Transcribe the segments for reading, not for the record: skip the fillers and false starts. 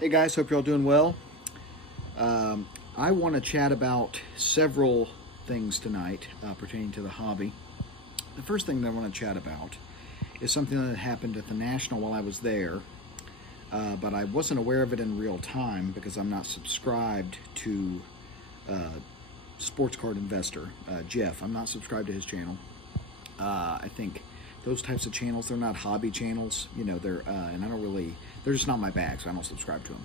Hey guys, hope you're all doing well. I want to chat about several things tonight pertaining to the hobby. The first thing that I want to chat about is something that happened at the National while I was there, but I wasn't aware of it in real time because I'm not subscribed to Sports Card Investor, Jeff. I'm not subscribed to his channel. I think those types of channels, they're not hobby channels, they're, and I don't really, they're just not my bag, so I don't subscribe to them.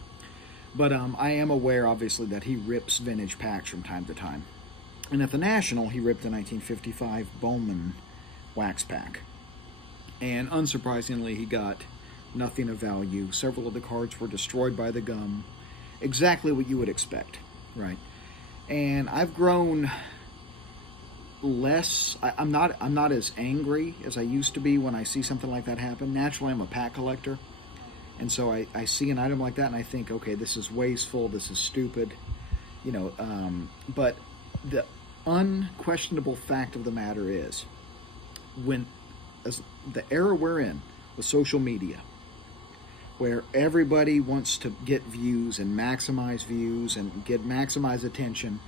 But I am aware, obviously, that he rips vintage packs from time to time. And at the National, he ripped the 1955 Bowman wax pack. And unsurprisingly, he got nothing of value. Several of the cards were destroyed by the gum. Exactly what you would expect, right? And I've grown less. I'm not as angry as I used to be when I see something like that happen. Naturally, I'm a pack collector. And so I see an item like that and I think, okay, this is wasteful, this is stupid, but the unquestionable fact of the matter is, as the era we're in with social media, where everybody wants to get views and get maximize attention,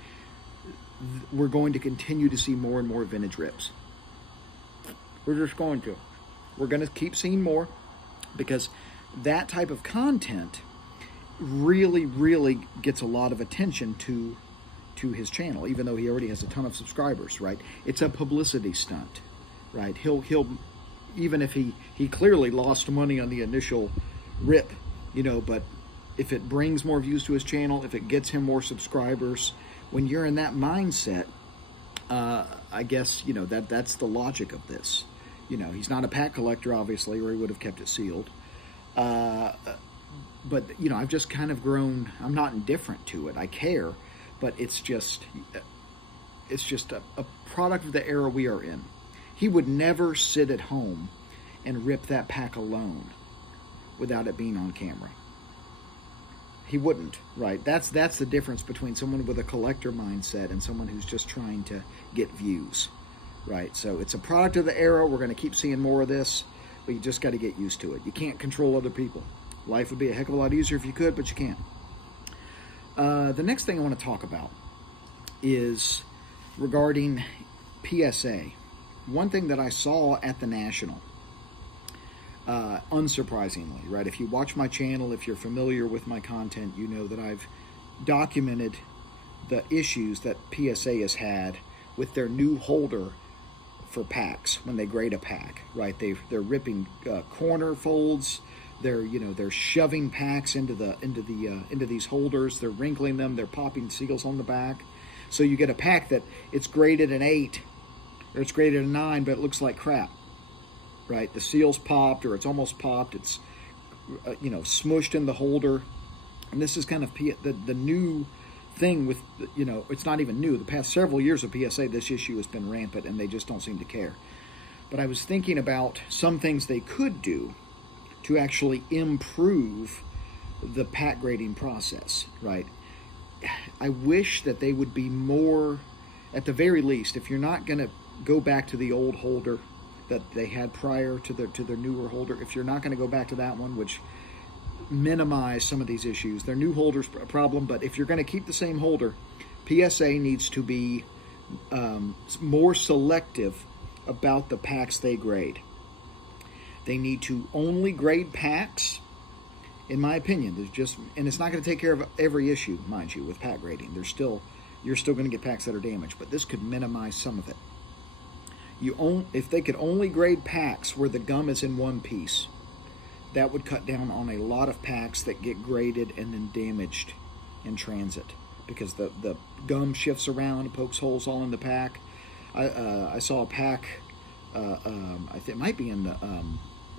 we're going to continue to see more and more vintage rips. We're just going to. We're going to keep seeing more because that type of content really gets a lot of attention to his channel, even though he already has a ton of subscribers, right? It's a publicity stunt, right? He'll even if he clearly lost money on the initial rip, but if it brings more views to his channel, if it gets him more subscribers, when you're in that mindset, I guess, that's the logic of this. He's not a pack collector, obviously, or he would have kept it sealed. But I've just kind of grown. I'm not indifferent to it. I care, but it's just a product of the era we are in. He would never sit at home and rip that pack alone without it being on camera. He wouldn't, right? That's the difference between someone with a collector mindset and someone who's just trying to get views, right? So it's a product of the era. We're going to keep seeing more of this. But you just got to get used to it. You can't control other people. Life would be a heck of a lot easier if you could, but you can't. The next thing I want to talk about is regarding PSA. One thing that I saw at the National, unsurprisingly, right? If you watch my channel, if you're familiar with my content, you know that I've documented the issues that PSA has had with their new holder for packs when they grade a pack, right? They're ripping corner folds. They're shoving packs into these holders. They're wrinkling them. They're popping seals on the back. So you get a pack that it's graded an 8 or it's graded a 9, but it looks like crap, right? The seal's popped or it's almost popped. It's smushed in the holder, and this is kind of the new thing with, it's not even new. The past several years of PSA, this issue has been rampant and they just don't seem to care. But I was thinking about some things they could do to actually improve the pack grading process, right? I wish that they would be more, at the very least, if you're not going to go back to the old holder that they had prior to their newer holder, if you're not going to go back to that one, which minimize some of these issues. Their new holder's a problem, but if you're going to keep the same holder, PSA needs to be more selective about the packs they grade. They need to only grade packs, in my opinion. And it's not going to take care of every issue, mind you, with pack grading. You're still going to get packs that are damaged, but this could minimize some of it. If they could only grade packs where the gum is in one piece, that would cut down on a lot of packs that get graded and then damaged in transit because the gum shifts around and pokes holes all in the pack. I saw a pack, I think it might be in the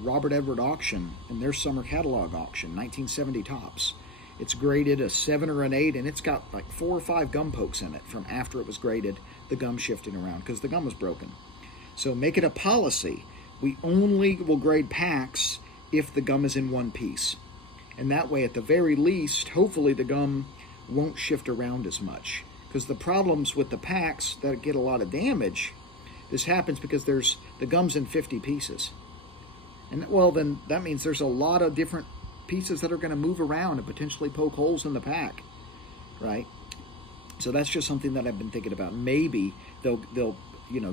Robert Edward auction, in their summer catalog auction, 1970 tops. It's graded a 7 or an 8, and it's got like 4 or 5 gum pokes in it from after it was graded, the gum shifting around because the gum was broken. So make it a policy. We only will grade packs if the gum is in one piece. And that way, at the very least, hopefully the gum won't shift around as much. Because the problems with the packs that get a lot of damage, this happens because the gum's in 50 pieces. And well, then that means there's a lot of different pieces that are going to move around and potentially poke holes in the pack, right? So that's just something that I've been thinking about. Maybe they'll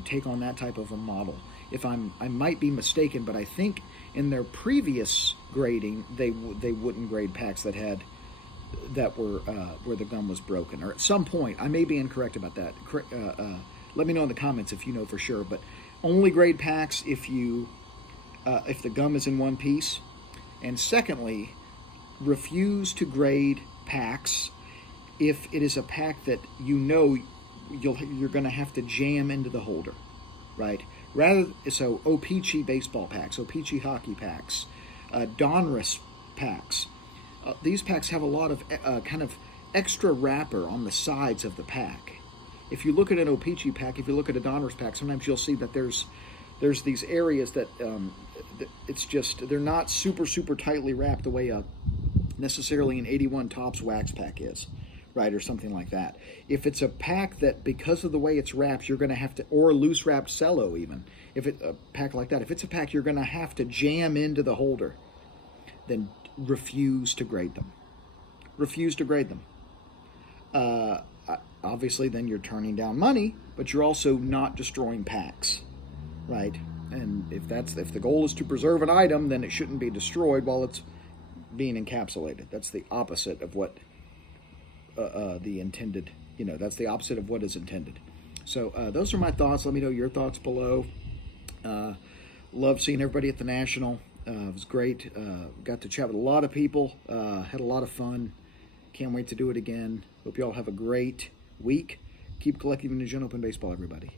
take on that type of a model. I might be mistaken, but I think in their previous grading they wouldn't grade packs that were where the gum was broken, or at some point. I may be incorrect about that. Let me know in the comments if you know for sure. But only grade packs if the gum is in one piece, and secondly, refuse to grade packs if it is a pack that you're going to have to jam into the holder, right? So O-Pee-Chee baseball packs, O-Pee-Chee hockey packs, Donruss packs. These packs have a lot of kind of extra wrapper on the sides of the pack. If you look at an O-Pee-Chee pack, if you look at a Donruss pack, sometimes you'll see that there's these areas that they're not super tightly wrapped the way necessarily an 81 Topps wax pack is, right, or something like that. If it's a pack that, because of the way it's wrapped, you're going to have to, or loose wrapped cello even, if it's a pack like that, if it's a pack you're going to have to jam into the holder, then refuse to grade them. Refuse to grade them. Obviously, then you're turning down money, but you're also not destroying packs, right? And if the goal is to preserve an item, then it shouldn't be destroyed while it's being encapsulated. That's the opposite of what the intended, that's the opposite of what is intended. So those are my thoughts. Let me know your thoughts below. Love seeing everybody at the National. It was great. Got to chat with a lot of people. Had a lot of fun. Can't wait to do it again. Hope you all have a great week. Keep collecting in Open Baseball, everybody.